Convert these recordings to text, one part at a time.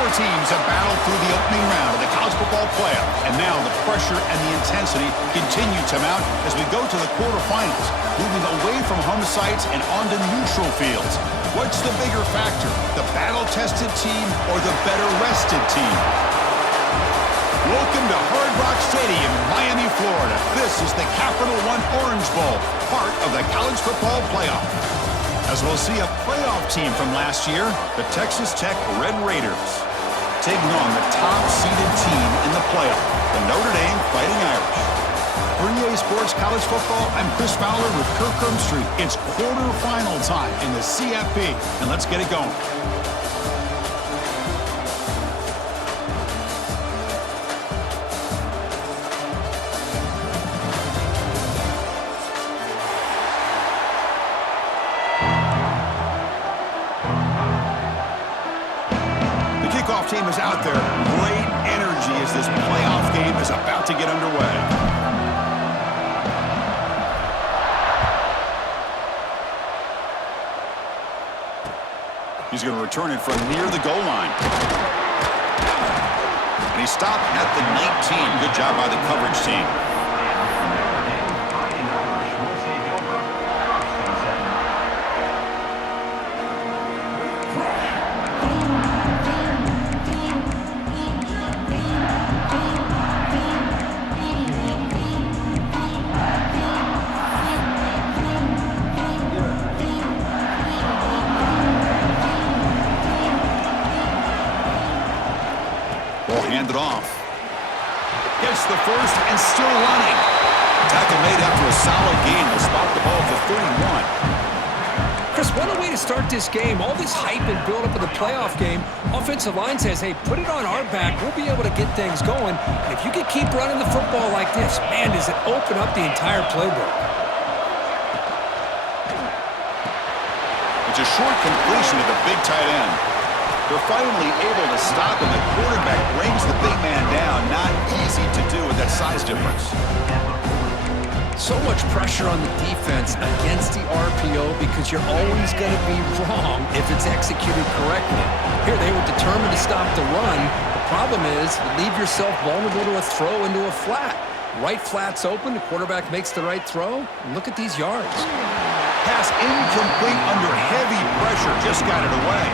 Four teams have battled through the opening round of the college football playoff, and now the pressure and the intensity continue to mount as we go to the quarterfinals, moving away from home sites and onto neutral fields. What's the bigger factor, the battle-tested team or the better-rested team? Welcome to Hard Rock Stadium in Miami, Florida. This is the Capital One Orange Bowl, part of the college football playoff. As we'll see a playoff team from last year, the Texas Tech Red Raiders, taking on the top-seeded team in the playoff, the Notre Dame Fighting Irish. For EA Sports College Football, I'm Chris Fowler with Kirk Street. It's quarterfinal time in the CFP, and let's get it going. Team is out there. Great energy as this playoff game is about to get underway. He's going to return it from near the goal line. And he stopped at the 19. Good job by the coverage team. Handed off. Gets the first and still running. Tackle made after a solid gain. They'll spot the ball for 31. Chris, what a way to start this game. All this hype and build-up of the playoff game. Offensive line says, hey, put it on our back. We'll be able to get things going. And if you can keep running the football like this, man, does it open up the entire playbook. It's a short completion to the big tight end. They're finally able to stop, and the quarterback brings the big man down. Not easy to do with that size difference. So much pressure on the defense against the RPO because you're always going to be wrong if it's executed correctly. Here, they were determined to stop the run. The problem is you leave yourself vulnerable to a throw into a flat. Right flat's open. The quarterback makes the right throw. Look at these yards. Pass incomplete under heavy pressure. Just got it away.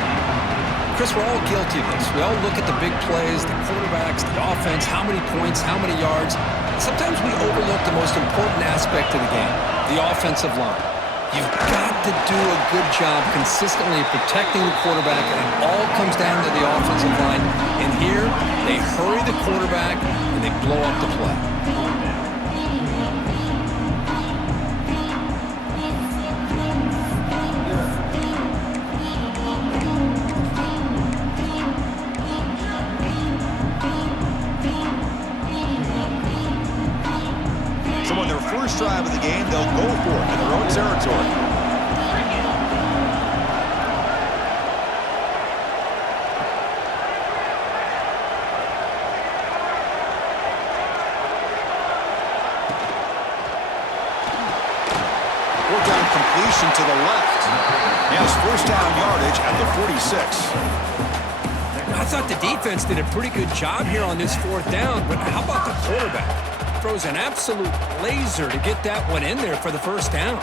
Chris, we're all guilty of this. We all look at the big plays, the quarterbacks, the offense, how many points, how many yards. Sometimes we overlook the most important aspect of the game, the offensive line. You've got to do a good job consistently protecting the quarterback, and it all comes down to the offensive line. And here, they hurry the quarterback, and they blow up the play. First drive of the game, they'll go for it in their own territory. Fourth down completion to the left. He has first down yardage at the 46. I thought the defense did a pretty good job here on this fourth down, but how about the quarterback? Throws an absolute laser to get that one in there for the first down.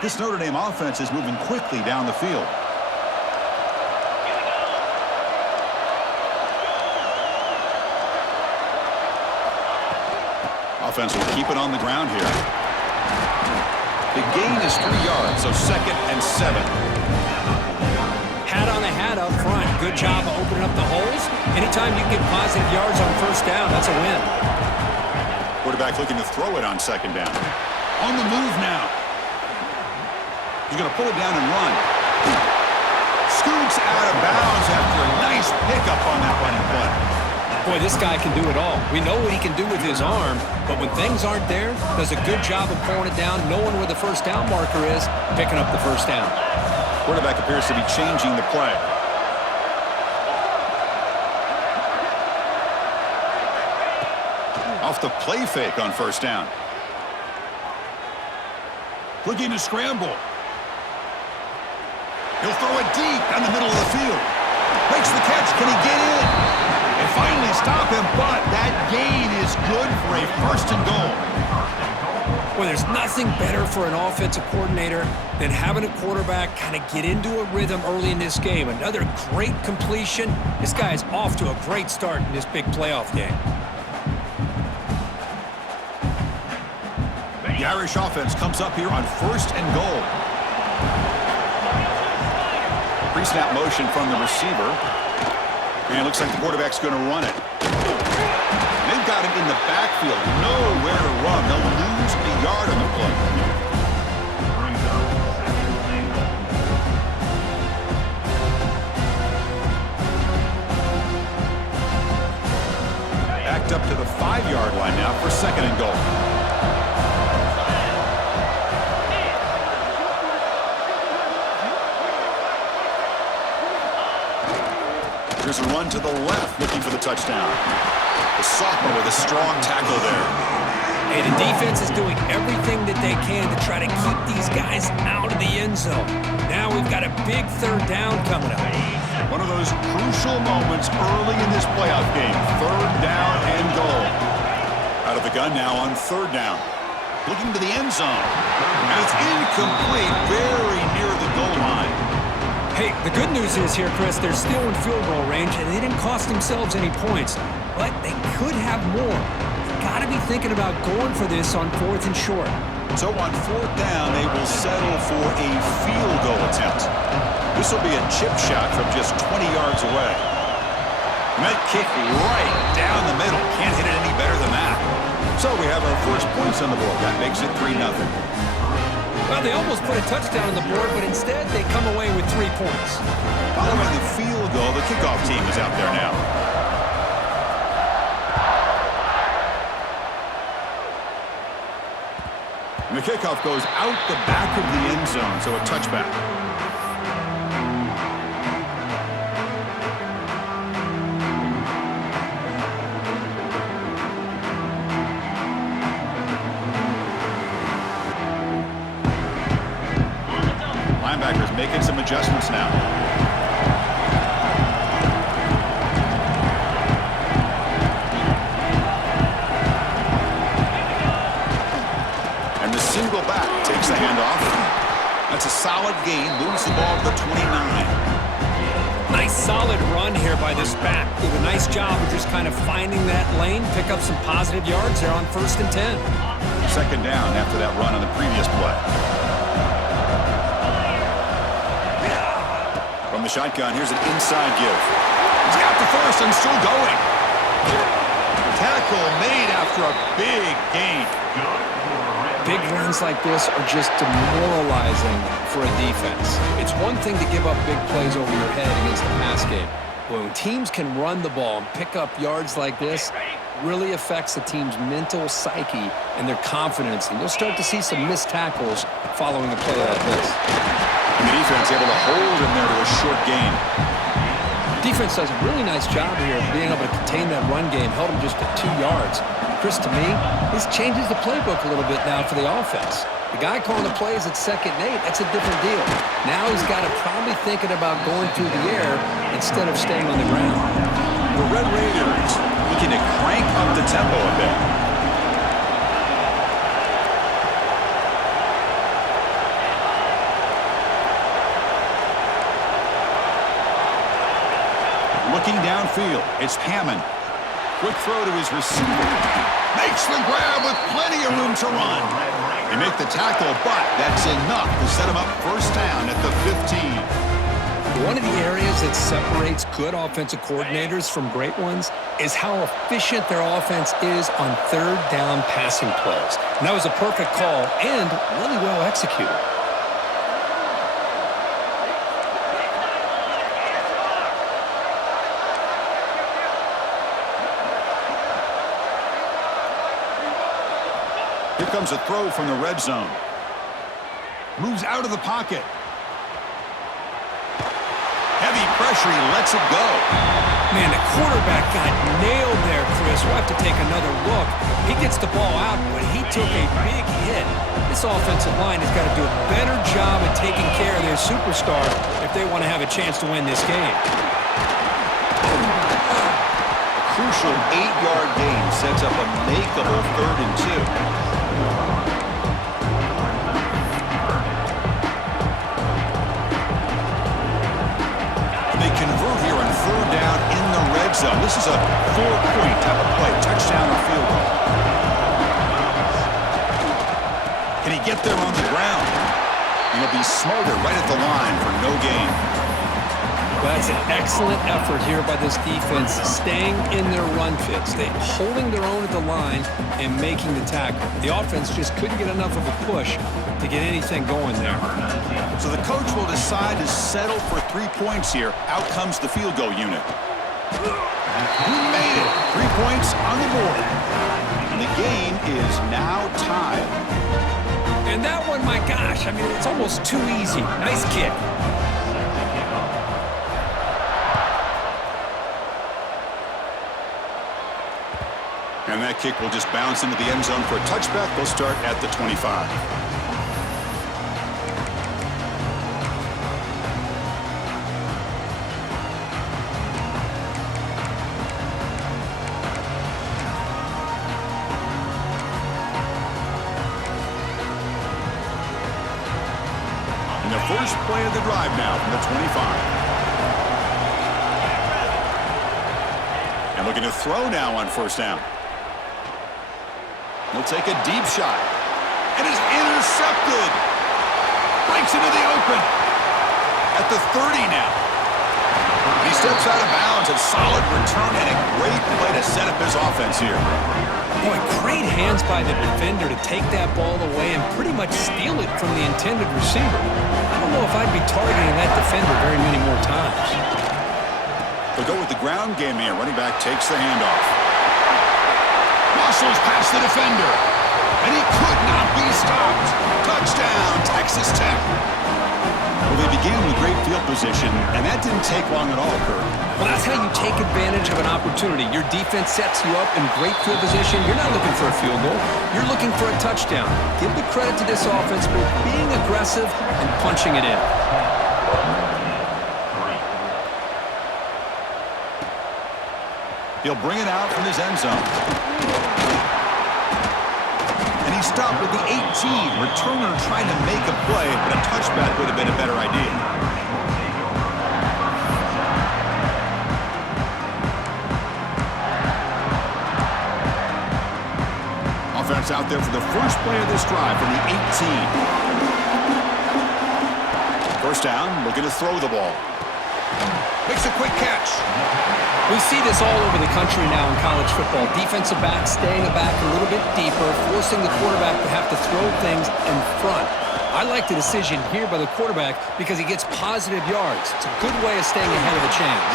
This Notre Dame offense is moving quickly down the field. Offense will keep it on the ground here. The gain is 3 yards, so 2nd and 7. Hat on a hat up front. Good job of opening up the holes. Anytime you get positive yards on first down, that's a win. Quarterback looking to throw it on 2nd down. On the move now. He's going to pull it down and run. Scoots out of bounds after a nice pickup on that running play. Boy, this guy can do it all. We know what he can do with his arm, but when things aren't there, does a good job of pulling it down, knowing where the first down marker is, picking up the first down. Quarterback appears to be changing the play. Off the play fake on first down. Looking to scramble. He'll throw it deep down the middle of the field. Makes the catch. Can he get in? They finally stop him, but that gain is good for a first and goal. Well, there's nothing better for an offensive coordinator than having a quarterback kind of get into a rhythm early in this game. Another great completion. This guy's off to a great start in this big playoff game. The Irish offense comes up here on first and goal. Pre-snap motion from the receiver. And it looks like the quarterback's going to run it. They've got him in the backfield. Nowhere to run. They'll lose a yard on the play. Backed up to the 5-yard line now for second and goal. There's a run to the left, looking for the touchdown. The sophomore with a strong tackle there. Hey, the defense is doing everything that they can to try to keep these guys out of the end zone. Now we've got a big third down coming up. One of those crucial moments early in this playoff game. Third down and goal. Out of the gun now on third down. Looking to the end zone. And it's incomplete, very near the goal line. Hey, the good news is here, Chris, they're still in field goal range, and they didn't cost themselves any points. But they could have more. You've got to be thinking about going for this on fourth and short. So on fourth down, they will settle for a field goal attempt. This will be a chip shot from just 20 yards away. And that kick right down the middle. Can't hit it any better than that. So we have our first points on the board. That makes it 3-0. Well, they almost put a touchdown on the board, but instead they come away with 3 points. Following the field goal, the kickoff team is out there now. And the kickoff goes out the back of the end zone, so a touchback. Linebackers making some adjustments now. And the single back takes the handoff. That's a solid gain. Moves the ball to the 29. Nice solid run here by this back. Did a nice job of just kind of finding that lane, pick up some positive yards there on first and 10. Second down after that run on the previous play. From the shotgun, here's an inside give. He's got the first and still going. Tackle made after a big gain. Big runs like this are just demoralizing for a defense. It's one thing to give up big plays over your head against the pass game. But when teams can run the ball and pick up yards like this, really affects the team's mental psyche and their confidence. And you'll start to see some missed tackles following a play like this. And the defense able to hold him there to a short gain. Defense does a really nice job here of being able to contain that run game, held him just at 2 yards. Chris, to me, this changes the playbook a little bit now for the offense. The guy calling the plays at 2nd and 8, that's a different deal. Now he's got to probably thinking about going through the air instead of staying on the ground. The Red Raiders looking to crank up the tempo a bit. Looking downfield, it's Hammond. Quick throw to his receiver. Makes the grab with plenty of room to run. They make the tackle, but that's enough to set him up first down at the 15. One of the areas that separates good offensive coordinators from great ones is how efficient their offense is on third down passing plays. And that was a perfect call and really well executed. Here comes a throw from the red zone. Moves out of the pocket. pressure. He lets it go. Man, the quarterback got nailed there, Chris. We'll have to take another look. He gets the ball out, but he took a big hit. This offensive line has got to do a better job at taking care of their superstar if they want to have a chance to win this game. A crucial 8-yard gain sets up a makeable 3rd and 2. They convert here on 3rd down in the red zone. This is a 4-point type of play, touchdown or field goal. Can he get there on the ground? And he'll be smothered right at the line for no gain. That's an excellent effort here by this defense, staying in their run fits. They holding their own at the line and making the tackle. The offense just couldn't get enough of a push to get anything going there. So the coach will decide to settle for 3 points here. Out comes the field goal unit. He made it. 3 points on the board. And the game is now tied. And that one, my gosh, I mean, it's almost too easy. Nice kick. And that kick will just bounce into the end zone for a touchback. They'll start at the 25. And the first play of the drive now from the 25. And looking to throw now on 1st down. He'll take a deep shot. And is intercepted. Breaks into the open. At the 30 now. He steps out of bounds. A solid return and a great play to set up his offense here. Boy, great hands by the defender to take that ball away and pretty much steal it from the intended receiver. I don't know if I'd be targeting that defender very many more times. They'll go with the ground game here. Running back takes the handoff. Muscles past the defender. And he could not be stopped. Touchdown, Texas Tech. Well, they began with great field position, and that didn't take long at all, Kirk. Well, that's how you take advantage of an opportunity. Your defense sets you up in great field position. You're not looking for a field goal. You're looking for a touchdown. Give the credit to this offense for being aggressive and punching it in. He'll bring it out from his end zone. And he stopped with the 18. Returner trying to make a play, but a touchback would have been a better idea. Offense out there for the first play of this drive from the 18. 1st down, looking to throw the ball. Makes a quick catch. We see this all over the country now in college football. Defensive backs staying back a little bit deeper, forcing the quarterback to have to throw things in front. I like the decision here by the quarterback because he gets positive yards. It's a good way of staying ahead of the chains.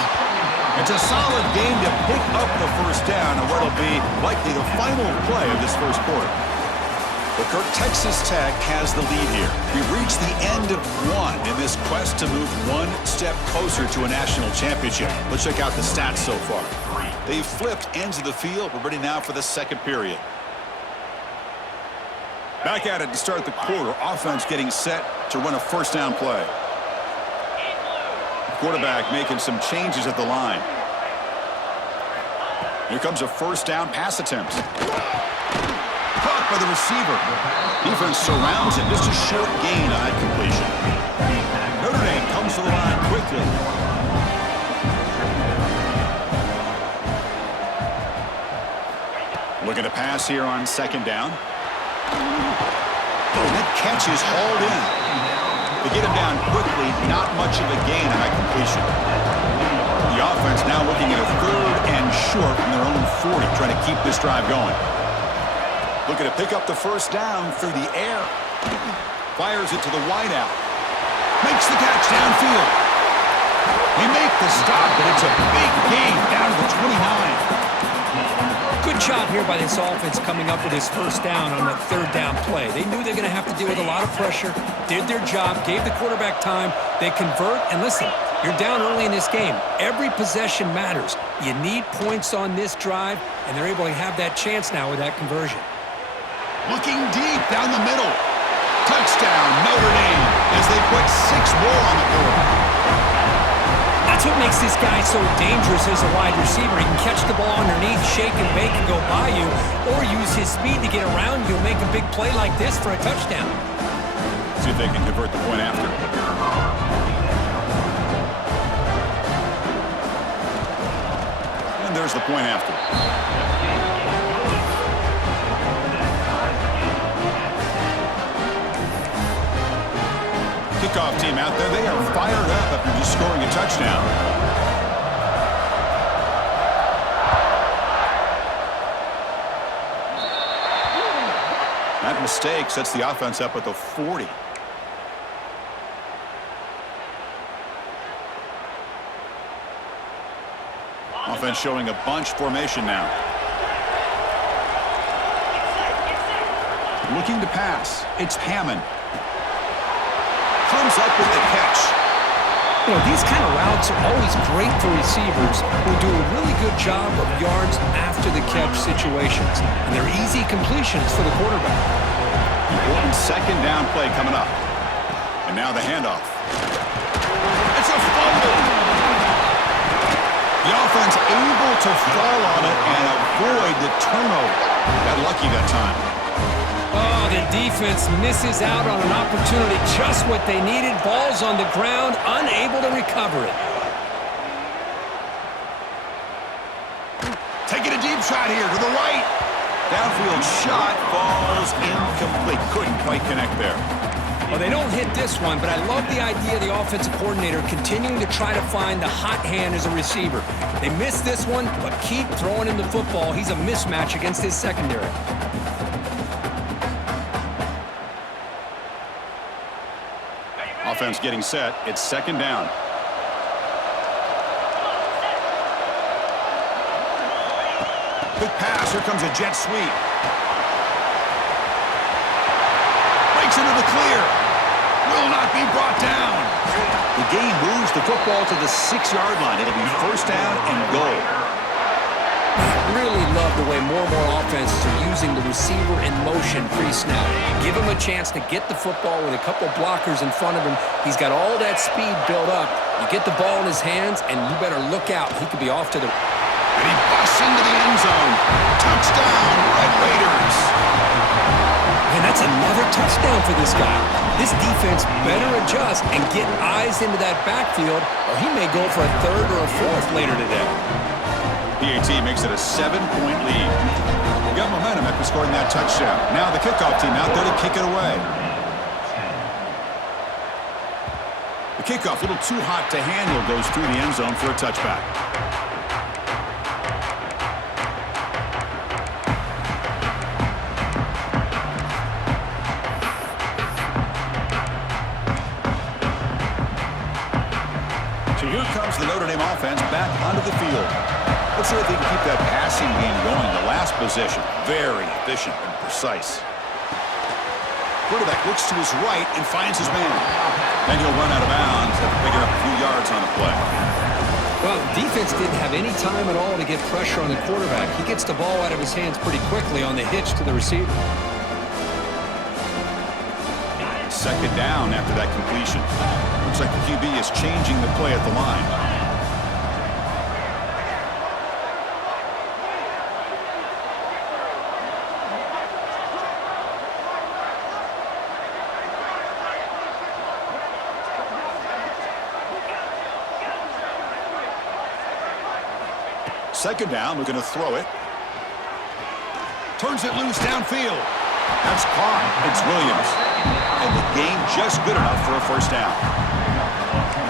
It's a solid game to pick up the 1st down and what'll be likely the final play of this 1st quarter. But Kirk, Texas Tech has the lead here. We've reached the end of one in this quest to move one step closer to a national championship. Let's check out the stats so far. They've flipped ends of the field. We're ready now for the 2nd period. Back at it to start the quarter. Offense getting set to run a 1st down play. Quarterback making some changes at the line. Here comes a 1st down pass attempt. Caught by the receiver. Defense surrounds him. Just a short gain on that completion. Notre Dame comes to the line quickly. Looking to pass here on 2nd down. Oh, that catch is hauled in. They get him down quickly. Not much of a gain on that completion. The offense now looking at a 3rd and short from their own 40, trying to keep this drive going. Looking to pick up the 1st down through the air. Fires it to the wideout. Makes the catch downfield. They make the stop, but it's a big gain down to the 29. Good job here by this offense coming up with his 1st down on the 3rd down play. They knew they were going to have to deal with a lot of pressure, did their job, gave the quarterback time. They convert, and listen, You're down early in this game. Every possession matters. You need points on this drive, and they're able to have that chance now with that conversion. Looking deep down the middle. Touchdown, Notre Dame, as they put 6 more on the board. That's what makes this guy so dangerous as a wide receiver. He can catch the ball underneath, shake and bake and go by you, or use his speed to get around you and make a big play like this for a touchdown. See if they can convert the point after. And there's the point after. Kickoff team out there, they are fired up after just scoring a touchdown. That mistake sets the offense up at the 40. Offense showing a bunch formation now. Looking to pass. It's Hammond. Comes up with the catch. You know, these kind of routes are always great for receivers who do a really good job of yards after the catch situations. And they're easy completions for the quarterback. Important second down play coming up. And now the handoff. It's a fumble. The offense able to fall on it and avoid the turnover. Got lucky that time. Oh, the defense misses out on an opportunity. Just what they needed. Ball's on the ground, unable to recover it. Taking a deep shot here to the right. Downfield shot falls incomplete. Couldn't quite connect there. Well, they don't hit this one, but I love the idea of the offensive coordinator continuing to try to find the hot hand as a receiver. They missed this one, but keep throwing him the football. He's a mismatch against his secondary. Offense getting set. It's second down. Quick pass. Here comes a jet sweep. Breaks into the clear. Will not be brought down. The game moves the football to the 6-yard line. It'll be first down and goal. I really love the way more and more offenses are using the receiver in motion pre-snap. Give him a chance to get the football with a couple blockers in front of him. He's got all that speed built up. You get the ball in his hands, and you better look out. He could be off to the... And he busts into the end zone. Touchdown, Red Raiders. And that's another touchdown for this guy. This defense better adjust and get eyes into that backfield, or he may go for a third or a fourth later today. PAT makes it a 7-point lead. We got momentum after scoring that touchdown. Now the kickoff team out there to kick it away. The kickoff, a little too hot to handle, goes through the end zone for a touchback. So here comes the Notre Dame offense back onto the field. Let's see if they can keep that passing game going. The last possession, very efficient and precise. Quarterback looks to his right and finds his man. Then he'll run out of bounds after picking up a few yards on the play. Well, defense didn't have any time at all to get pressure on the quarterback. He gets the ball out of his hands pretty quickly on the hitch to the receiver. Second down after that completion. Looks like the QB is changing the play at the line. Second down, looking to throw it. Turns it loose downfield. That's caught. It's Williams. And the game just good enough for a first down.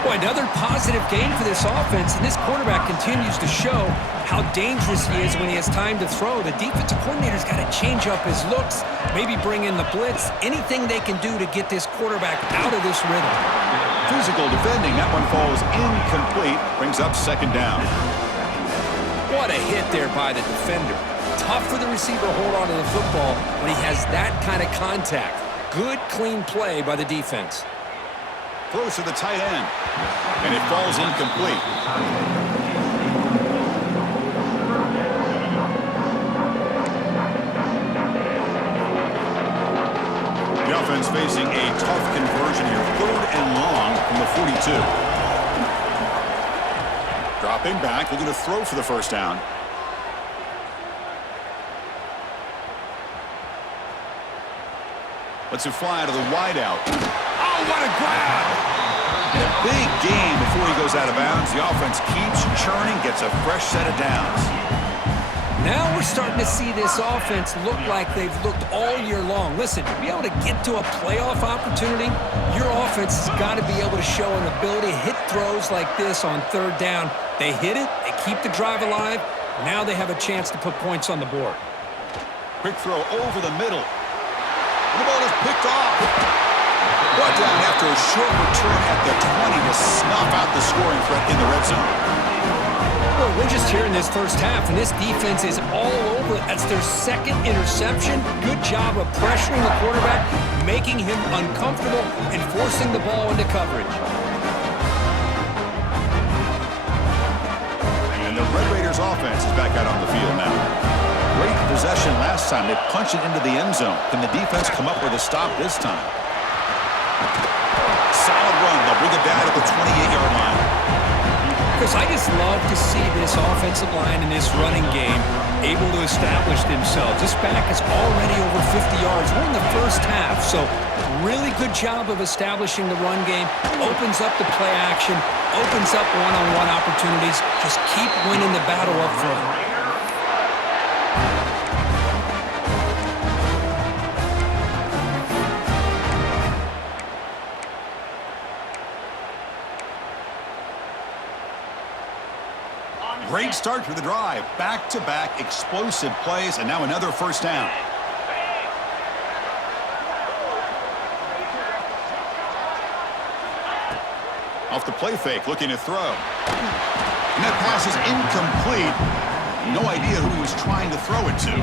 Boy, another positive game for this offense, and this quarterback continues to show how dangerous he is when he has time to throw. The defensive coordinator's got to change up his looks, maybe bring in the blitz, anything they can do to get this quarterback out of this rhythm. Physical defending. That one falls incomplete. Brings up second down. What a hit there by the defender. Tough for the receiver to hold on to the football when he has that kind of contact. Good, clean play by the defense. Throws to the tight end. And it falls incomplete. The offense facing a tough conversion here. 3rd and long from the 42. Dropping back, looking to throw for the first down. Lets it fly to the wideout. Oh, what a grab! And a big gain before he goes out of bounds. The offense keeps churning, gets a fresh set of downs. Now we're starting to see this offense look like they've looked all year long. Listen, to be able to get to a playoff opportunity, your offense has got to be able to show an ability to hit throws like this on 3rd down. They hit it, they keep the drive alive. Now they have a chance to put points on the board. Quick throw over the middle. The ball is picked off. Brought down after a short return at the 20 to snuff out the scoring threat in the red zone. Well, we're just here in this first half, and this defense is all over it. That's their 2nd interception. Good job of pressuring the quarterback, making him uncomfortable, and forcing the ball into coverage. And the Red Raiders offense is back out on the field now. Great possession last time. They punch it into the end zone. Can the defense come up with a stop this time? Solid run. They'll bring it down to the 28-yard line. Chris, I just love to see this offensive line in this running game able to establish themselves. This back is already over 50 yards. We're in the first half, so really good job of establishing the run game. Opens up the play action, opens up one-on-one opportunities. Just keep winning the battle up front. Great start to the drive. Back-to-back explosive plays, and now another first down. Off the play fake, looking to throw. And that pass is incomplete. No idea who he was trying to throw it to.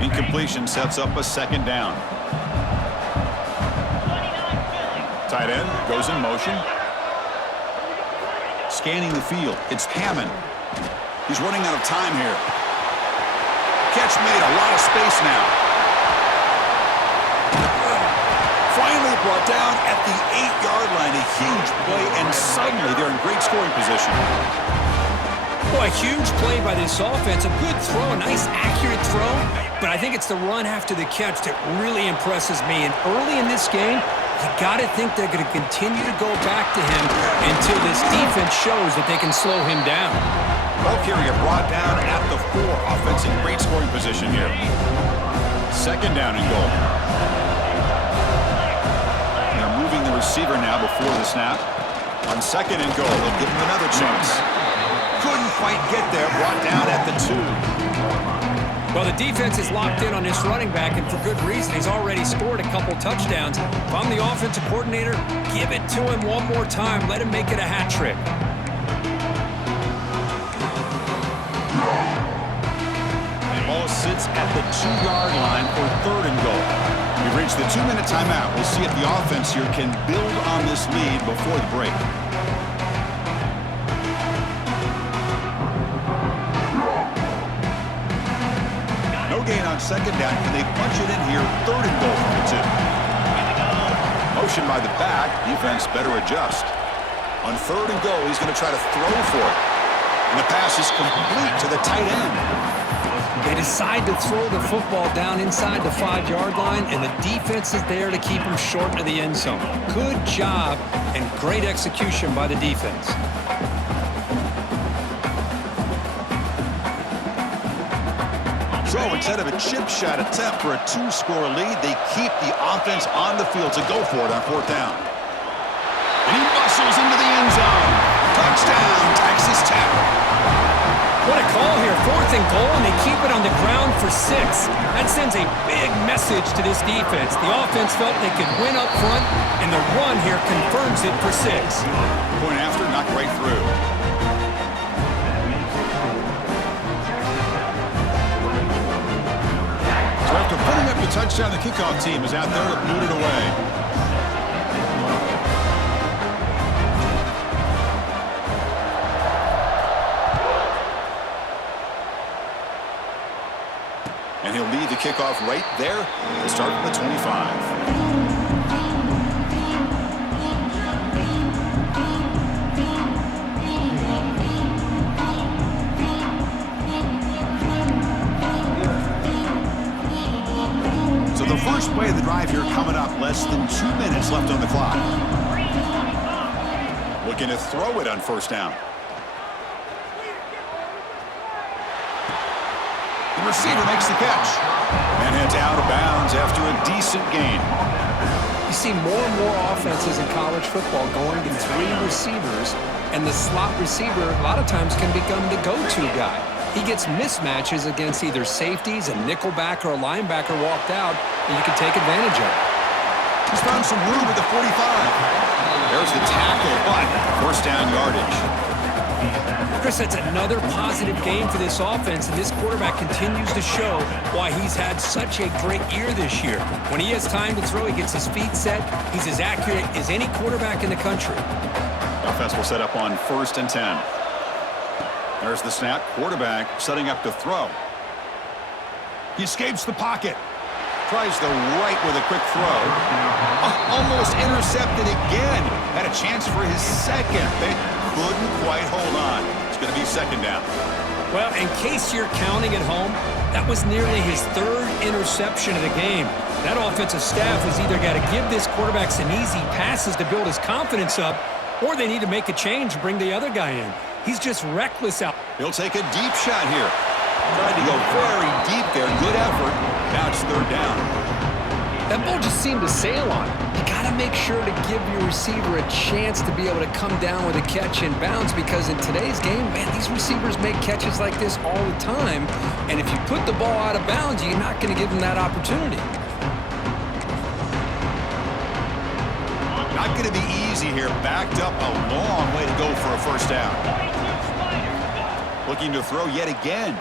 Incompletion sets up a 2nd down. Tight end goes in motion. Scanning the field. It's Hammond. He's running out of time here. Catch made. A lot of space now. Finally brought down at the 8-yard line. A huge play, and suddenly they're in great scoring position. Boy, a huge play by this offense. A good throw, a nice accurate throw. But I think it's the run after the catch that really impresses me. And early in this game, you got to think they're going to continue to go back to him until this defense shows that they can slow him down. Ball carrier brought down at the 4. Offense in great scoring position here. 2nd down and goal. They're moving the receiver now before the snap. On 2nd and goal, they'll give him another chance. Couldn't quite get there. Brought down at the 2. Well, the defense is locked in on this running back, and for good reason. He's already scored a couple touchdowns. If I'm the offensive coordinator, give it to him one more time. Let him make it a hat trick. The ball sits at the 2-yard line for 3rd and goal. We've reached the 2-minute timeout. We'll see if the offense here can build on this lead before the break. Gain on 2nd down. Can they punch it in here? 3rd and goal from the 2. Motion by the back. Defense better adjust. On 3rd and goal, he's going to try to throw for it. And the pass is complete to the tight end. They decide to throw the football down inside the 5-yard line, and the defense is there to keep him short of the end zone. Good job and great execution by the defense. So instead of a chip shot attempt for a 2-score lead, they keep the offense on the field to go for it on 4th down. And he muscles into the end zone. Touchdown, Texas Tech. What a call here. 4th and goal, and they keep it on the ground for 6. That sends a big message to this defense. The offense felt they could win up front, and the run here confirms it for 6. Point after, knocked right through. So after putting up the touchdown, the kickoff team is out there to boot it away. And he'll lead the kickoff right there to start from the 25. So the first play of the drive here coming up, less than 2 minutes left on the clock. Looking to throw it on first down. The receiver makes the catch. And it's out of bounds after a decent gain. You see more and more offenses in college football going to 3 receivers, and the slot receiver a lot of times can become the go-to guy. He gets mismatches against either safeties, a nickelback, or a linebacker walked out, and you can take advantage of it. He's found some room at the 45. There's the tackle, but first down yardage. Chris, that's another positive game for this offense, and this quarterback continues to show why he's had such a great year this year. When he has time to throw, he gets his feet set. He's as accurate as any quarterback in the country. Offense will set up on 1st and 10. There's the snap. Quarterback setting up to throw. He escapes the pocket. Tries the right with a quick throw. Almost intercepted again. Had a chance for his second. They couldn't quite hold on. It's going to be second down. Well, in case you're counting at home, that was nearly his 3rd interception of the game. That offensive staff has either got to give this quarterback some easy passes to build his confidence up, or they need to make a change and bring the other guy in. He's just reckless out. He'll take a deep shot here. Tried to go very deep there. Good effort. Now it's 3rd down. That ball just seemed to sail on him. You got to make sure to give your receiver a chance to be able to come down with a catch and bounce, because in today's game, man, these receivers make catches like this all the time. And if you put the ball out of bounds, you're not going to give them that opportunity. Not going to be easy here. Backed up a long way to go for a first down. Looking to throw yet again.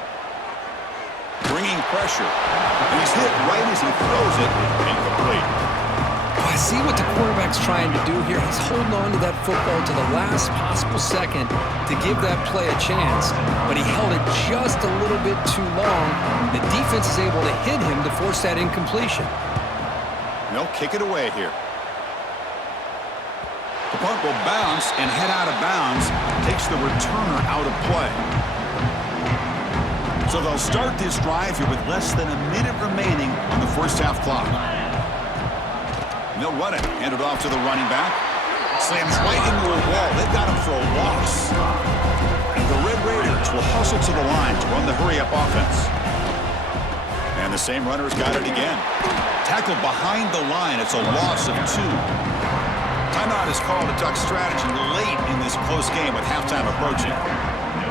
Bringing pressure. And he's hit right as he throws it. Incomplete. I see what the quarterback's trying to do here. He's holding on to that football to the last possible second to give that play a chance. But he held it just a little bit too long. The defense is able to hit him to force that incompletion. They'll kick it away here. The punt will bounce and head out of bounds. Takes the returner out of play. So they'll start this drive here with less than a minute remaining on the first half clock. And they'll run it. Hand it off to the running back. Slams right into a wall. They've got him for a loss. And the Red Raiders will hustle to the line to run the hurry-up offense. And the same runner's got it again. Tackled behind the line. It's a loss of 2. Timeout is called a duck strategy late in this close game with halftime approaching.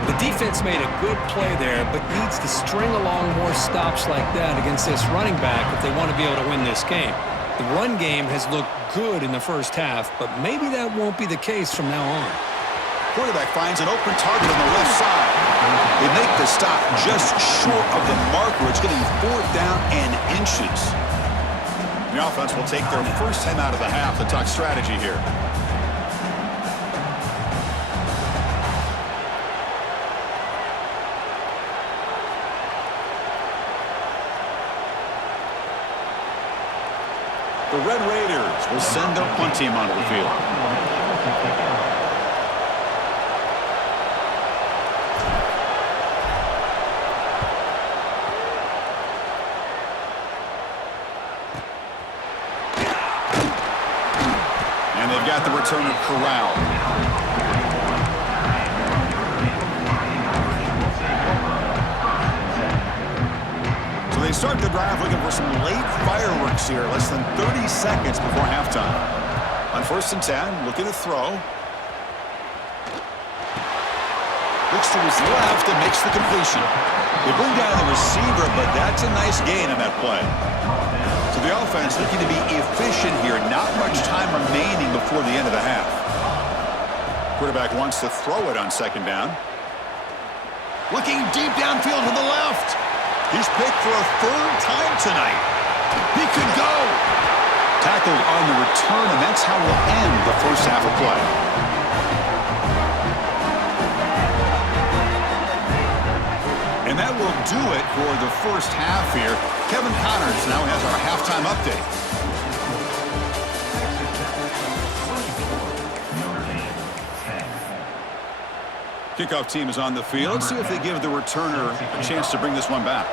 The defense made a good play there, but needs to string along more stops like that against this running back if they want to be able to win this game. The run game has looked good in the first half, but maybe that won't be the case from now on. Quarterback finds an open target on the left side. They make the stop just short of the marker. It's getting 4th down and inches. The offense will take their first time out of the half. The duck strategy here. The Red Raiders will send their punt team onto the field. And they've got the returner corralled. They start the drive looking for some late fireworks here, less than 30 seconds before halftime. On 1st and 10, looking to throw. Looks to his left and makes the completion. They bring down the receiver, but that's a nice gain on that play. So the offense looking to be efficient here. Not much time remaining before the end of the half. Quarterback wants to throw it on second down. Looking deep downfield to the left. He's picked for a third time tonight. He could go. Tackled on the return, and that's how we'll end the first half of play. And that will do it for the first half here. Kevin Connors now has our halftime update. Kickoff team is on the field. Let's see if they give the returner a chance to bring this one back.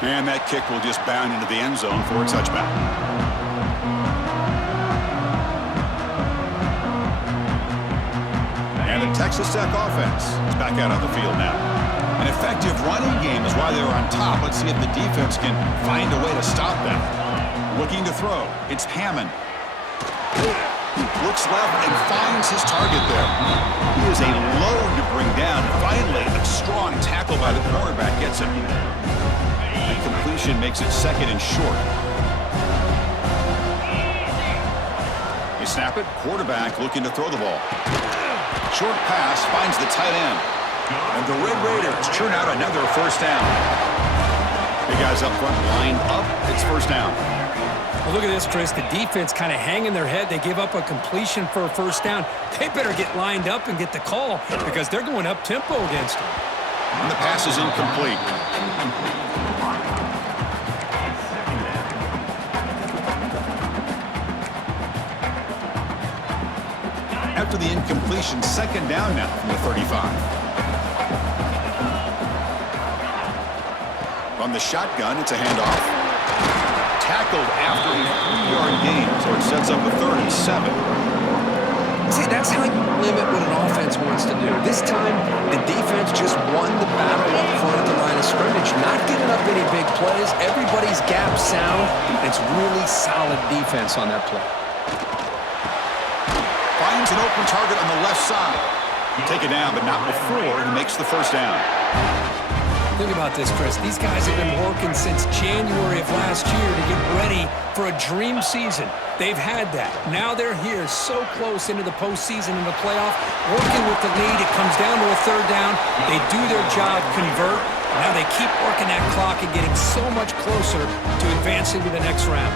And that kick will just bound into the end zone for a touchback. And the Texas Tech offense is back out on the field now. An effective running game is why they were on top. Let's see if the defense can find a way to stop that. Looking to throw. It's Hammond. Looks left and finds his target there. He is a load to bring down. Finally, a strong tackle by the cornerback gets him. And completion makes it second and short. You snap it. Quarterback looking to throw the ball. Short pass finds the tight end. And the Red Raiders churn out another first down. Big guys up front lined up. It's first down. Well, look at this, Chris. The defense kind of hanging their head. They give up a completion for a first down. They better get lined up and get the call because they're going up-tempo against them. And the pass is incomplete. After the incompletion, second down now from the 35. From the shotgun, it's a handoff. Tackled after a 3-yard gain, so it sets up a 3rd and 7. See, that's how you limit what an offense wants to do. This time, the defense just won the battle up front at the line of scrimmage, not giving up any big plays. Everybody's gap sound. It's really solid defense on that play. Finds an open target on the left side. Take it down, but not before he makes the first down. Think about this, Chris. These guys have been working since January of last year to get ready for a dream season. They've had that. Now they're here so close into the postseason and the playoff, working with the lead. It comes down to a third down. They do their job, convert. Now they keep working that clock and getting so much closer to advancing to the next round.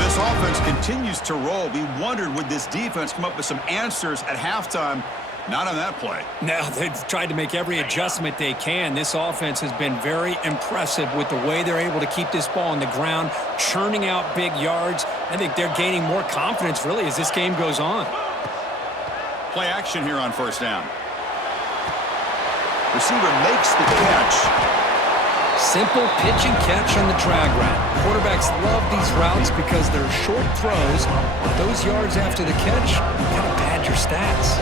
This offense continues to roll. We wondered, would this defense come up with some answers at halftime? Not on that play. No, they've tried to make every adjustment they can. This offense has been very impressive with the way they're able to keep this ball on the ground, churning out big yards. I think they're gaining more confidence, really, as this game goes on. Play action here on first down. Receiver makes the catch. Simple pitch and catch on the drag route. Quarterbacks love these routes because they're short throws, but those yards after the catch kind of pad your stats.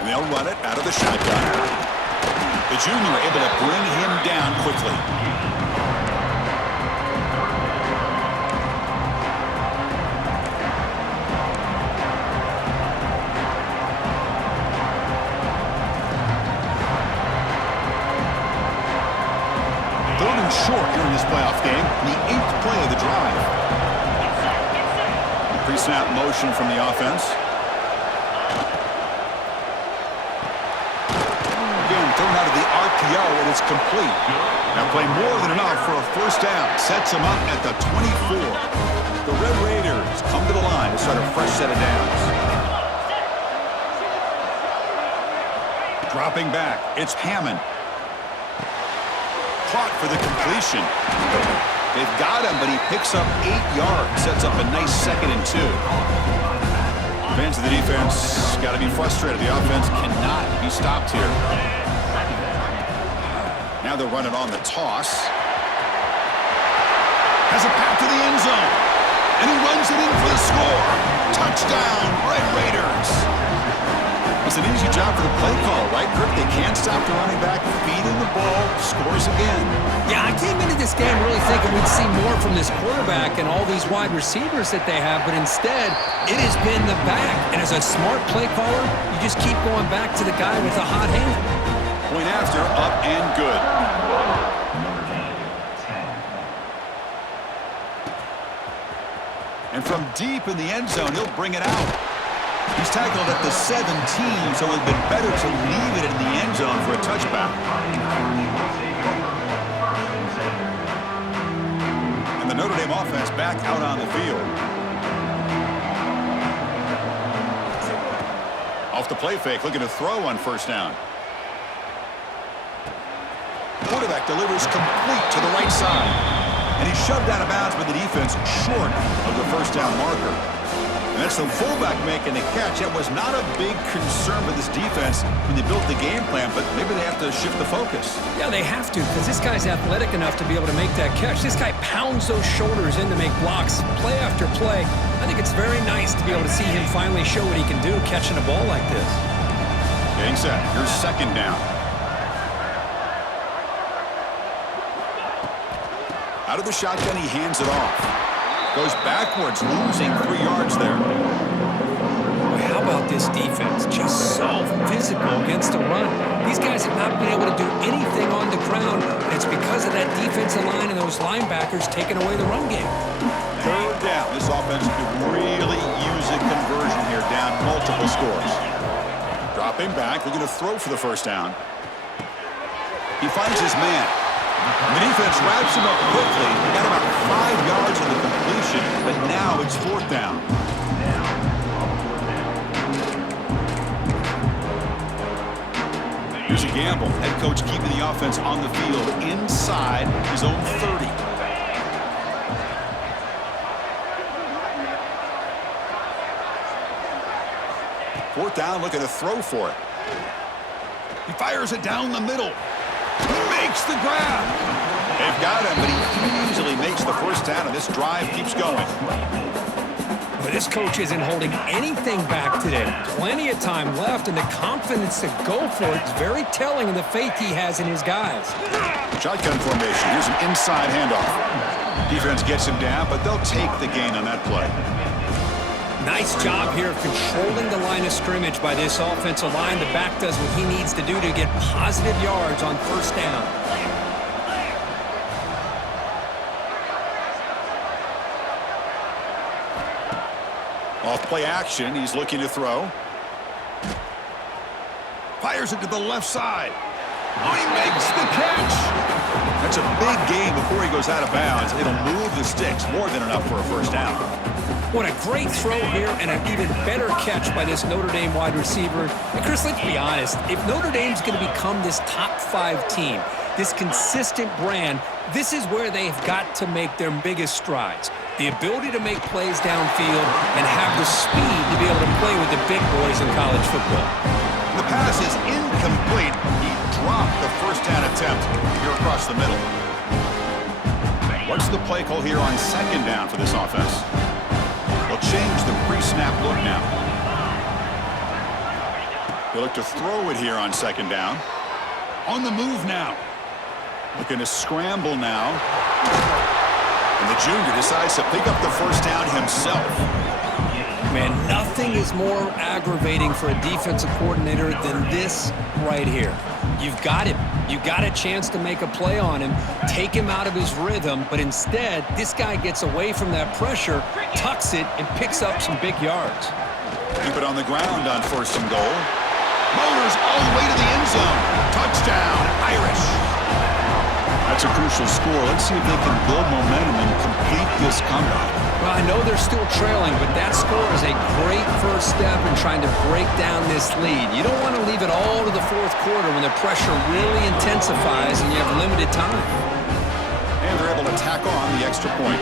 And they'll run it out of the shotgun. The junior able to bring him down quickly. Third and short here in this playoff game, the 8th play of the drive. Pre-snap motion from the offense. Again, thrown out of the RPO, and it's complete. Now play more than enough for a first down. Sets him up at the 24. The Red Raiders come to the line to start a fresh set of downs. Dropping back, it's Hammond. Caught for the completion. They've got him, but he picks up 8 yards. Sets up a nice 2nd and 2. Fans of the defense got to be frustrated. The offense cannot be stopped here. Now they're running on the toss. Has a path to the end zone. And he runs it in for the score. Touchdown, Red Raiders. It's an easy job for the play caller, right, Kirk? They can't stop the running back, feeding the ball, scores again. Yeah, I came into this game really thinking we'd see more from this quarterback and all these wide receivers that they have, but instead, it has been the back. And as a smart play caller, you just keep going back to the guy with the hot hand. Point after, up and good. And from deep in the end zone, he'll bring it out. He's tackled at the 17, so it would have been better to leave it in the end zone for a touchback. And the Notre Dame offense back out on the field. Off the play fake, looking to throw on first down. Quarterback delivers complete to the right side. And he's shoved out of bounds by the defense short of the first down marker. And that's the fullback making the catch. That was not a big concern for this defense when they built the game plan, but maybe they have to shift the focus. Yeah, they have to, because this guy's athletic enough to be able to make that catch. This guy pounds those shoulders in to make blocks play after play. I think it's very nice to be able to see him finally show what he can do catching a ball like this. Getting set. Here's second down. Out of the shotgun, he hands it off. Goes backwards, losing 3 yards there. Boy, how about this defense? Just so physical against the run. These guys have not been able to do anything on the ground, and it's because of that defensive line and those linebackers taking away the run game. Third down. This offense could really use a conversion here, down multiple scores. Dropping back, looking to throw for the first down. He finds his man. The defense wraps him up quickly. They got about 5 yards on the completion, but now it's fourth down. Here's a gamble. Head coach keeping the offense on the field inside his own 30. Fourth down, looking to throw for it. He fires it down the middle. He makes the grab. They've got him, but he easily makes the first down, and this drive keeps going. But this coach isn't holding anything back today. Plenty of time left, and the confidence to go for it is very telling of the faith he has in his guys. Shotgun formation. Here's an inside handoff. Defense gets him down, but they'll take the gain on that play. Nice job here of controlling the line of scrimmage by this offensive line. The back does what he needs to do to get positive yards on first down. Off play action, he's looking to throw. Fires it to the left side. Oh, he makes the catch. That's a big gain before he goes out of bounds. It'll move the sticks, more than enough for a first down. What a great throw here, and an even better catch by this Notre Dame wide receiver. And Chris, let's be honest. If Notre Dame's going to become this top 5 team, this consistent brand, this is where they've got to make their biggest strides. The ability to make plays downfield and have the speed to be able to play with the big boys in college football. The pass is incomplete. He dropped the first down attempt here across the middle. What's the play call here on second down for this offense? They'll change the pre-snap look now. They look to throw it here on second down. On the move now. Looking to scramble now. And the junior decides to pick up the first down himself. Man, nothing is more aggravating for a defensive coordinator than this right here. You've got him. You got a chance to make a play on him, take him out of his rhythm, but instead, this guy gets away from that pressure, tucks it, and picks up some big yards. Keep it on the ground on first and goal. Motors all the way to the end zone. Touchdown, Irish. That's a crucial score. Let's see if they can build momentum and complete this comeback. Well, I know they're still trailing, but that score is a great first step in trying to break down this lead. You don't want to leave it all to the fourth quarter when the pressure really intensifies and you have limited time. And they're able to tack on the extra point.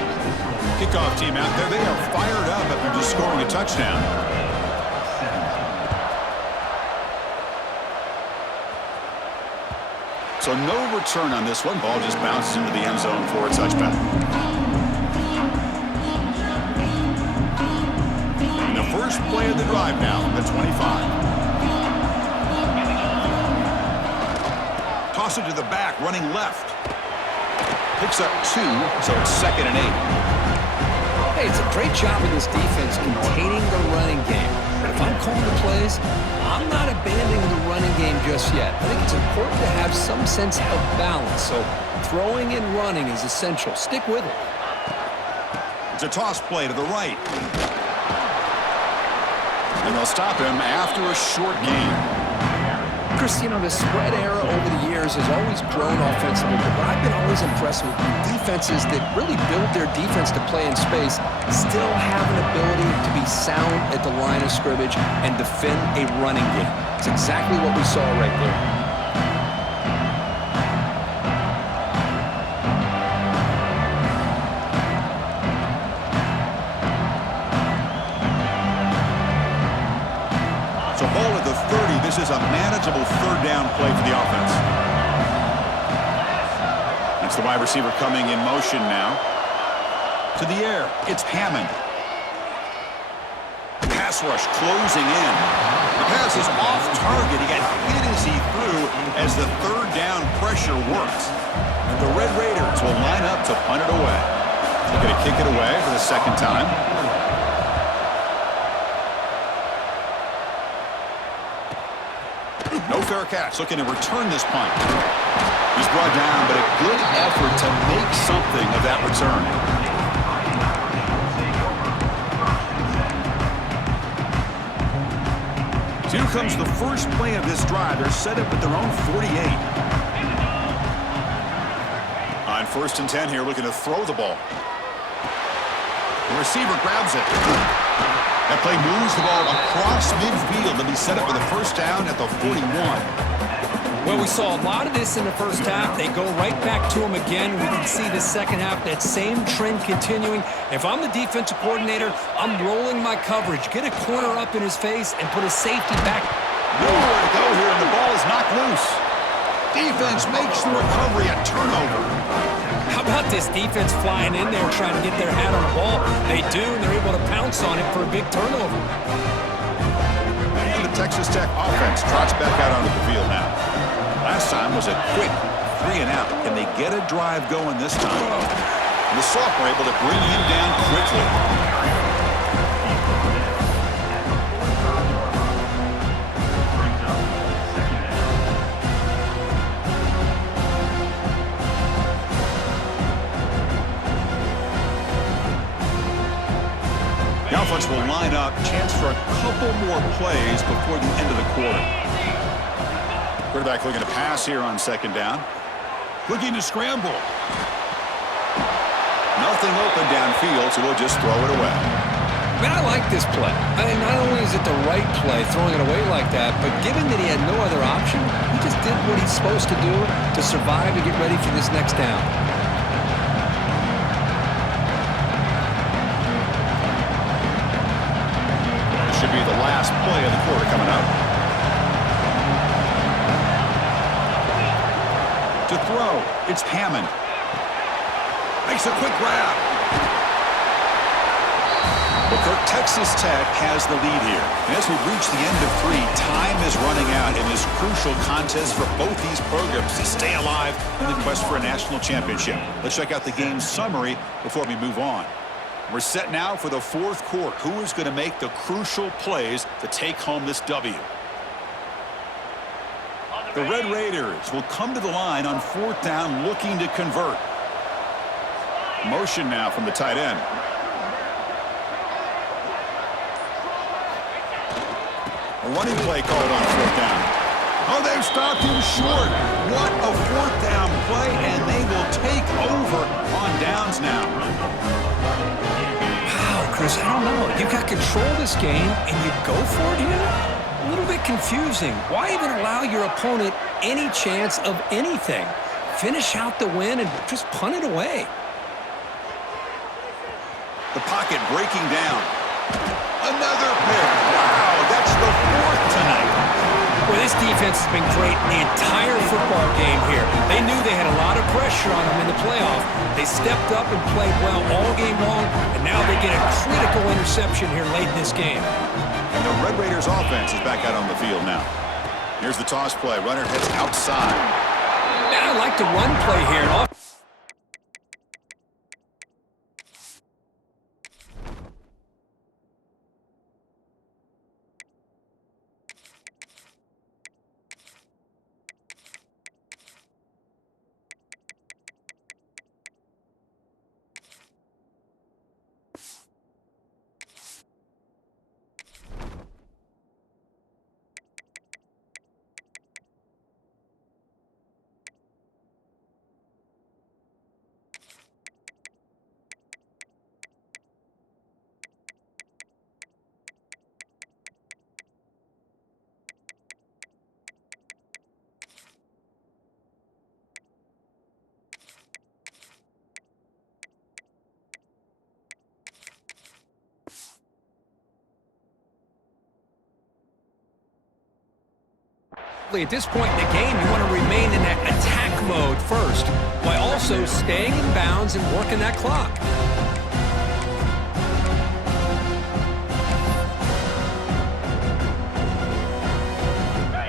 Kickoff team out there, they are fired up after just scoring a touchdown. So no return on this one. Ball just bounces into the end zone for a touchback. And the first play of the drive now from the 25. toss it to the back, running left. Picks up 2, so it's 2nd and 8. Hey, it's a great job of this defense containing the running game. But if I'm calling the plays, I'm not abandoning the running game just yet. I think it's important to have some sense of balance. So throwing and running is essential. Stick with it. It's a toss play to the right. And they'll stop him after a short gain. Chris, you know, the spread era over the years has always grown offensively, but I've been always impressed with defenses that really build their defense to play in space, still have an ability to be sound at the line of scrimmage and defend a running game. It's exactly what we saw right there. So ball at the 30. This is a manageable 3rd down play for the offense. That's the wide receiver coming in motion now. To the air. It's Hammond. Pass rush closing in. The pass is off target. He got hit as he threw as the 3rd down pressure works. And the Red Raiders will line up to punt it away. They're going to kick it away for the 2nd time. No fair catch, looking to return this punt. He's brought down, but a good effort to make something of that return. So here comes the first play of this drive. They're set up at their own 48. On 1st and 10 here, looking to throw the ball. The receiver grabs it. That play moves the ball across midfield to be set up with a 1st down at the 41. Well, we saw a lot of this in the first half. They go right back to him again. We can see the second half, that same trend continuing. If I'm the defensive coordinator, I'm rolling my coverage. Get a corner up in his face and put a safety back. Nowhere to go here, and the ball is knocked loose. Defense makes the recovery a turnover. How about this defense flying in there trying to get their hat on the ball? They do, and they're able to pounce on it for a big turnover. And the Texas Tech offense trots back out onto the field now. Last time was a quick 3 and out. Can they get a drive going this time? And the sophomore able to bring him down quickly. The offense will line up, chance for a couple more plays before the end of the quarter. Quarterback looking to pass here on 2nd down. Looking to scramble. Nothing open downfield, so we'll just throw it away. Man, I like this play. I mean, not only is it the right play, throwing it away like that, but given that he had no other option, he just did what he's supposed to do to survive and get ready for this next down. Should be the last play of the quarter coming up. To throw, it's Hammond. Makes a quick grab. Well, Texas Tech has the lead here. And as we reach the end of 3, time is running out in this crucial contest for both these programs to stay alive in the quest for a national championship. Let's check out the game summary before we move on. We're set now for the 4th quarter. Who is going to make the crucial plays to take home this W? The Red Raiders will come to the line on 4th down looking to convert. Motion now from the tight end. A running play called on 4th down. Oh, they've stopped him short. What a 4th down play, and they will take over on downs now. Chris, I don't know. You've got control of this game, and you go for it here? A little bit confusing. Why even allow your opponent any chance of anything? Finish out the win and just punt it away. The pocket breaking down. Another pick. Wow, that's the 4th tonight. Well, this defense has been great the entire football game here. They knew they had a lot of pressure on them in the playoff. They stepped up and played well all game long, and now they get a critical interception here late in this game. And the Red Raiders offense is back out on the field now. Here's the toss play. Runner heads outside. Yeah, I like the run play here. At this point in the game, you want to remain in that attack mode first, while also staying in bounds and working that clock.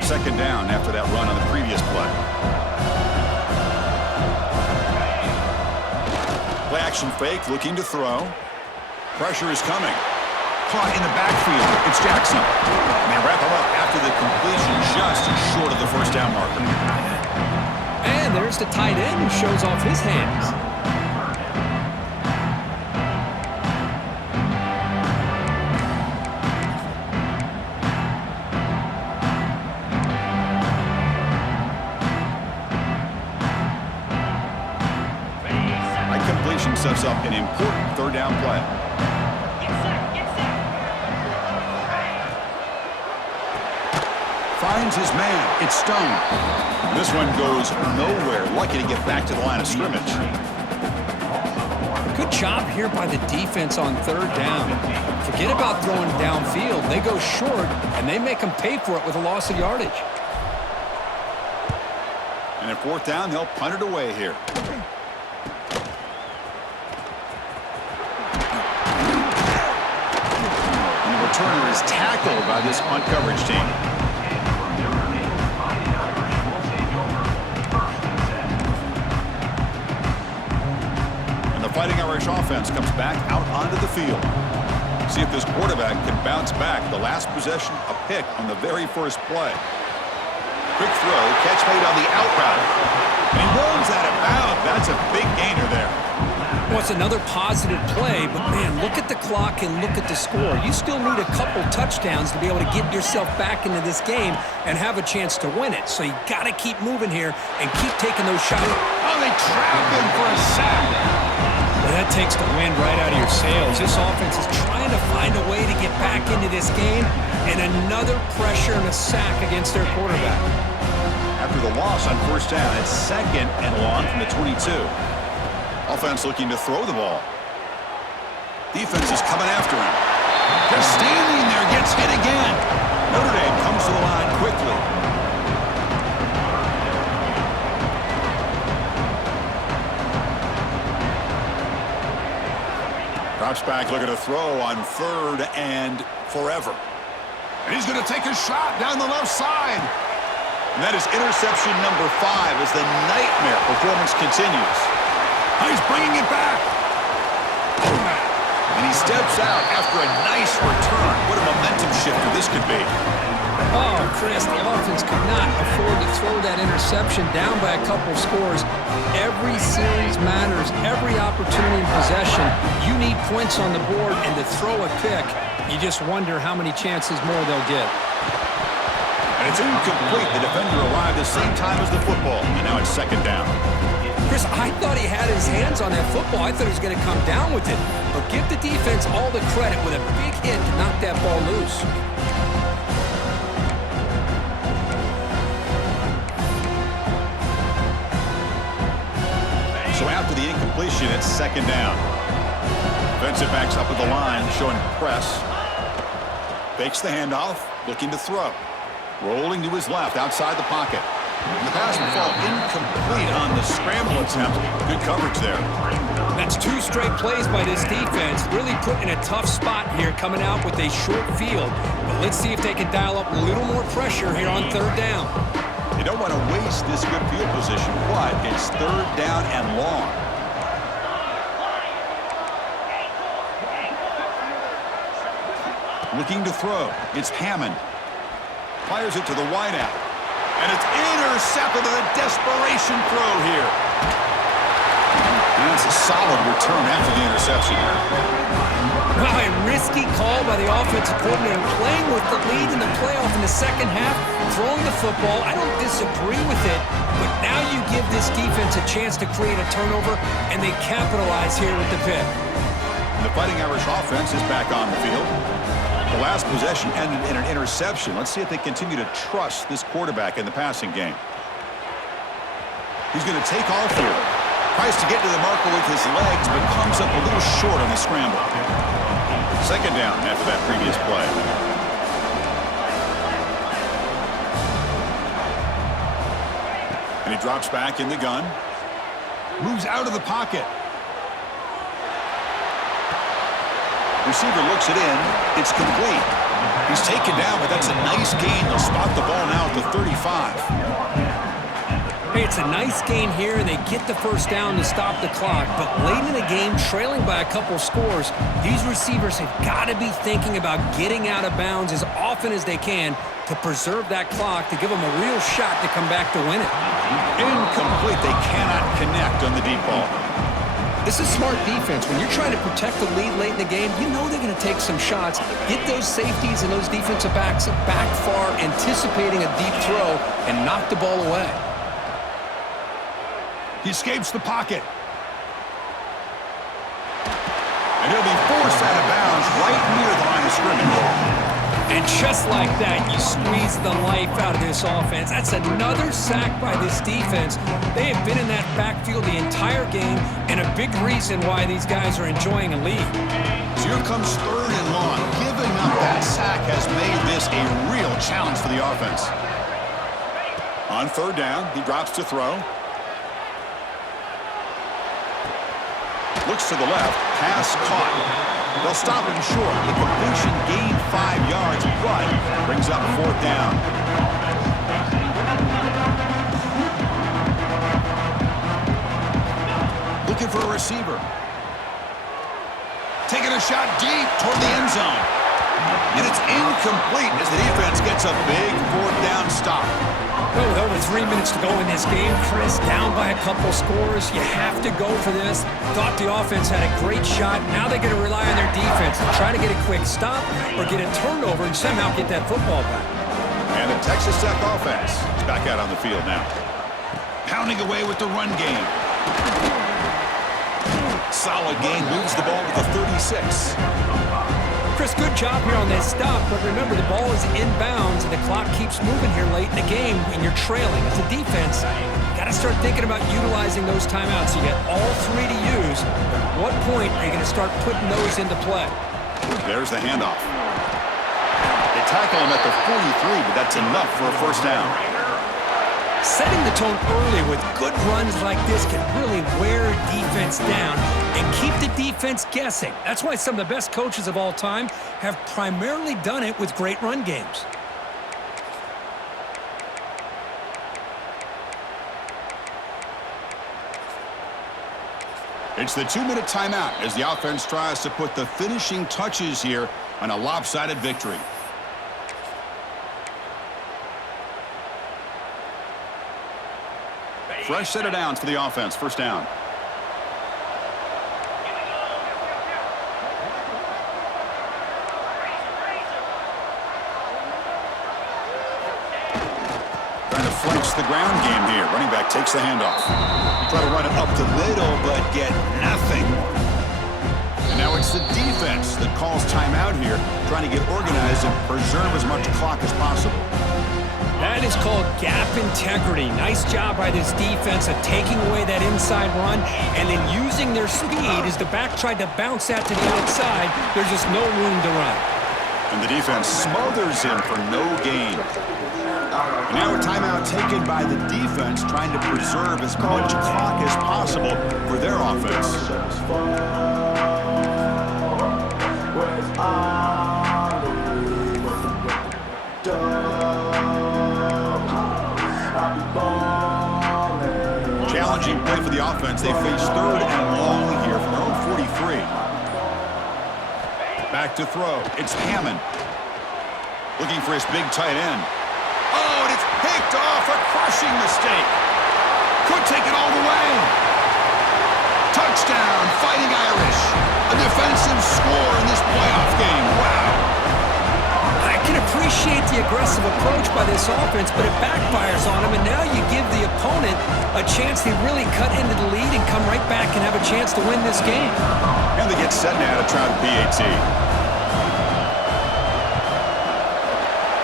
Second down after that run on the previous play. Play action fake, looking to throw. Pressure is coming. Caught in the backfield. It's Jackson. And they wrap him up after the completion just short of the first down marker. And there's the tight end who shows off his hands. That completion sets up an important third down play. Finds his man. It's Stone. This one goes nowhere. Lucky to get back to the line of scrimmage. Good job here by the defense on third down. Forget about throwing downfield. They go short, and they make them pay for it with a loss of yardage. And at fourth down, they'll punt it away here. And the returner is tackled by this punt coverage team. Fighting Irish offense comes back out onto the field. See if this quarterback can bounce back. The last possession, a pick on the very first play. Quick throw, catch made on the out route. And he runs out of bounds. That's a big gainer there. Well, it's another positive play, but man, look at the clock and look at the score. You still need a couple touchdowns to be able to get yourself back into this game and have a chance to win it. So you got to keep moving here and keep taking those shots. Oh, they trap him for a sack. Well, that takes the wind right out of your sails. This offense is trying to find a way to get back into this game, and another pressure and a sack against their quarterback. After the loss on first down, it's second and long from the 22. Offense looking to throw the ball. Defense is coming after him. Just standing there, gets hit again. Notre Dame comes to the line quickly. Drops back, looking to throw on third and forever. And he's going to take a shot down the left side. And that is interception number 5 as the nightmare performance continues. He's bringing it back. And he steps out after a nice return. What a momentum shifter this could be. Oh, Chris, the offense could not afford to throw that interception down by a couple scores. Every series matters. Every opportunity in possession, you need points on the board, and to throw a pick, you just wonder how many chances more they'll get. And it's incomplete. The defender arrived the same time as the football, and now it's second down. Chris, I thought he had his hands on that football. I thought he was going to come down with it. But give the defense all the credit with a big hit to knock that ball loose. So after the incompletion, it's second down. Defensive backs up at the line, showing press. Fakes the handoff, looking to throw. Rolling to his left, outside the pocket. The pass will fall incomplete on the scramble attempt. Good coverage there. That's 2 straight plays by this defense. Really put in a tough spot here, coming out with a short field. But let's see if they can dial up a little more pressure here on third down. You don't want to waste lost this good field position, but it's third down and long. Looking to throw. It's Hammond. Fires it to the wideout. And it's intercepted in a desperation throw here. And it's a solid return after the interception. Wow, a risky call by the offensive coordinator, playing with the lead in the playoff in the second half, throwing the football. I don't disagree with it, but now you give this defense a chance to create a turnover, and they capitalize here with the pick. The Fighting Irish offense is back on the field. The last possession ended in an interception. Let's see if they continue to trust this quarterback in the passing game. He's going to take off here. Tries to get to the marker with his legs, but comes up a little short on the scramble. Second down after that previous play. And he drops back in the gun. Moves out of the pocket. Receiver looks it in. It's complete. He's taken down, but that's a nice gain. They'll spot the ball now at the 35. Hey, it's a nice gain here, and they get the first down to stop the clock. But late in the game, trailing by a couple scores, these receivers have got to be thinking about getting out of bounds as often as they can to preserve that clock, to give them a real shot to come back to win it. Incomplete. They cannot connect on the deep ball. This is smart defense. When you're trying to protect the lead late in the game, you know they're going to take some shots, get those safeties and those defensive backs back far, anticipating a deep throw, and knock the ball away. He escapes the pocket. And he'll be forced out of bounds right near the line of scrimmage. And just like that, you squeeze the life out of this offense. That's another sack by this defense. They have been in that backfield the entire game, and a big reason why these guys are enjoying a lead. So here comes third and long. Giving up that sack has made this a real challenge for the offense. On third down, he drops to throw. Looks to the left, pass caught. They'll stop him short. The completion gained 5 yards, but brings up fourth down. Looking for a receiver. Taking a shot deep toward the end zone. And it's incomplete as the defense gets a big fourth down stop. Well, with over 3 minutes to go in this game, Chris, down by a couple scores, you have to go for this. Thought the offense had a great shot. Now they're going to rely on their defense to try to get a quick stop or get a turnover and somehow get that football back. And the Texas Tech offense is back out on the field now. Pounding away with the run game. Solid gain, moves the ball to the 36. Chris, good job here on that stop, but remember, the ball is inbounds, and the clock keeps moving here late in the game when you're trailing. As a defense, you got to start thinking about utilizing those timeouts. You got all three to use. At what point are you going to start putting those into play? There's the handoff. They tackle him at the 43, but that's enough for a first down. Setting the tone early with good runs like this can really wear defense down and keep the defense guessing. That's why some of the best coaches of all time have primarily done it with great run games. It's the 2-minute timeout as the offense tries to put the finishing touches here on a lopsided victory. Fresh set of downs for the offense. First down. Trying to flex the ground game here. Running back takes the handoff. Try to run it up the middle, but get nothing. And now it's the defense that calls timeout here, trying to get organized and preserve as much clock as possible. That is called gap integrity. Nice job by this defense of taking away that inside run and then using their speed as the back tried to bounce that to the outside. There's just no room to run. And the defense smothers him for no gain. And now a timeout taken by the defense, trying to preserve as much clock as possible for their offense. I'll be born. challenging play for the offense. They face third and long here from their own 43. Back to throw. It's Hammond. Looking for his big tight end. Oh, and it's picked off. A crushing mistake. Could take it all the way. Touchdown, Fighting Irish. A defensive score in this playoff game. Wow. I can appreciate the aggressive approach by this offense, but it backfires on them, and now you give the opponent a chance to really cut into the lead and come right back and have a chance to win this game. And they get set now to try the PAT.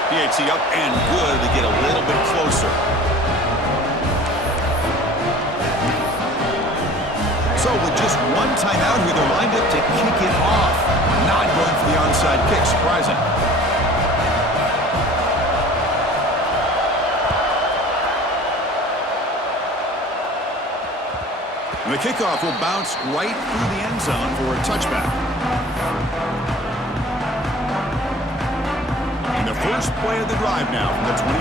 PAT up and good to get a little bit closer. So with just one timeout here, they're lined up to kick it off. Not going for the onside kick, surprising. And the kickoff will bounce right through the end zone for a touchback. And the first play of the drive now from the 25.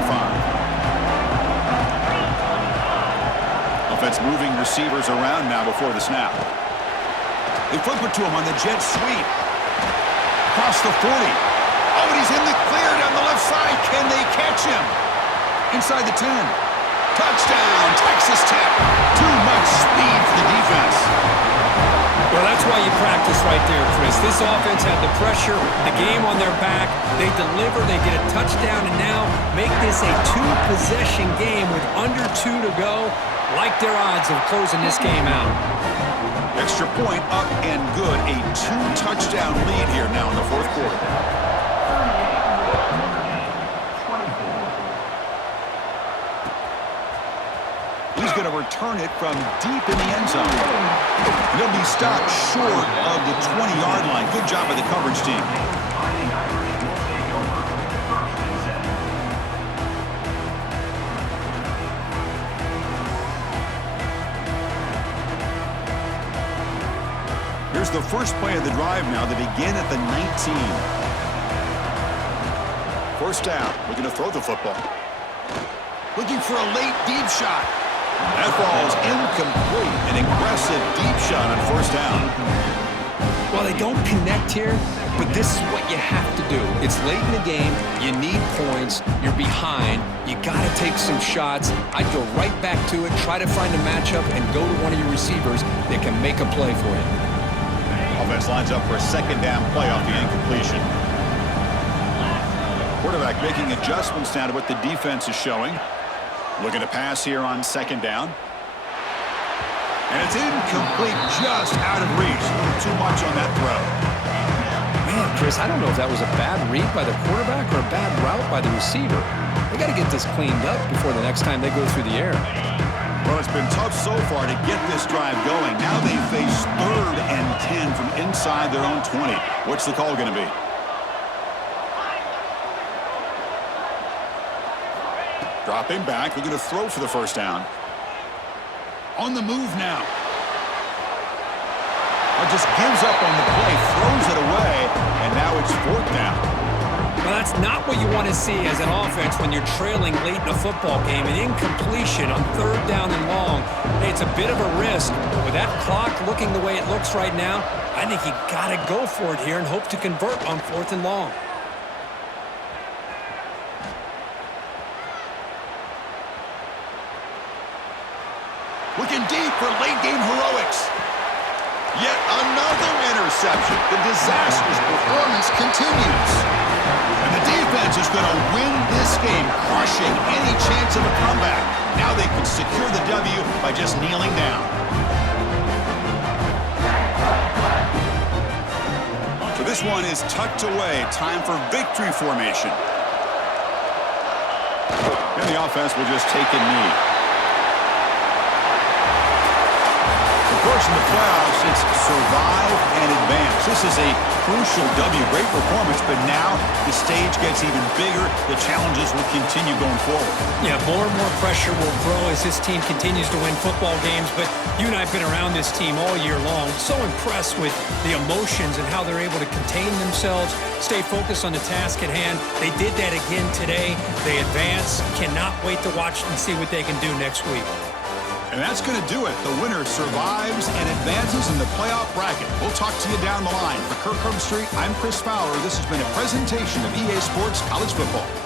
Offense moving receivers around now before the snap. They flip it to him on the jet sweep. Across the 40. Oh, and he's in the clear down the left side. Can they catch him? Inside the 10. Touchdown, Texas Tech. Too much speed for the defense. Well, that's why you practice right there, Chris. This offense had the pressure, the game on their back. They deliver, they get a touchdown, and now make this a two-possession game with under 2 to go. Like their odds of closing this game out. Extra point up and good. A 2-touchdown lead here now in the fourth quarter. He's going to return it from deep in the end zone. And he'll be stopped short of the 20-yard line. Good job by the coverage team. Here's the first play of the drive now. They begin at the 19. First down. Looking to throw the football. Looking for a late deep shot. That ball's incomplete. An aggressive deep shot on first down. Well, they don't connect here, but this is what you have to do. It's late in the game. You need points. You're behind. You got to take some shots. I'd go right back to it, try to find a matchup, and go to one of your receivers that can make a play for you. Offense lines up for a second down play off the incompletion. Quarterback making adjustments now to what the defense is showing. Looking to pass here on second down. And it's incomplete, just out of reach. A little too much on that throw. Man, Chris, I don't know if that was a bad read by the quarterback or a bad route by the receiver. They got to get this cleaned up before the next time they go through the air. Well, it's been tough so far to get this drive going. Now they face third and 10 from inside their own 20. What's the call going to be? Dropping back. We're going to throw for the first down. On the move now. Just gives up on the play, throws it away, and now it's fourth down. Well, that's not what you want to see as an offense when you're trailing late in a football game. An incompletion on third down and long. Hey, it's a bit of a risk. With that clock looking the way it looks right now, I think you got to go for it here and hope to convert on fourth and long. Looking deep for late-game heroics. Yet another interception. The disastrous performance continues. And the defense is going to win this game, crushing any chance of a comeback. Now they can secure the W by just kneeling down. So this one is tucked away. Time for victory formation. And the offense will just take a knee. Of course, in the playoffs, it's survive and advance. This is a crucial W. Great performance, but now the stage gets even bigger. The challenges will continue going forward. Yeah, more and more pressure will grow as this team continues to win football games, but you and I have been around this team all year long. So impressed with the emotions and how they're able to contain themselves, stay focused on the task at hand. They did that again today. They advance. Cannot wait to watch and see what they can do next week. And that's going to do it. The winner survives and advances in the playoff bracket. We'll talk to you down the line. For Kirk Street, I'm Chris Fowler. This has been a presentation of EA Sports College Football.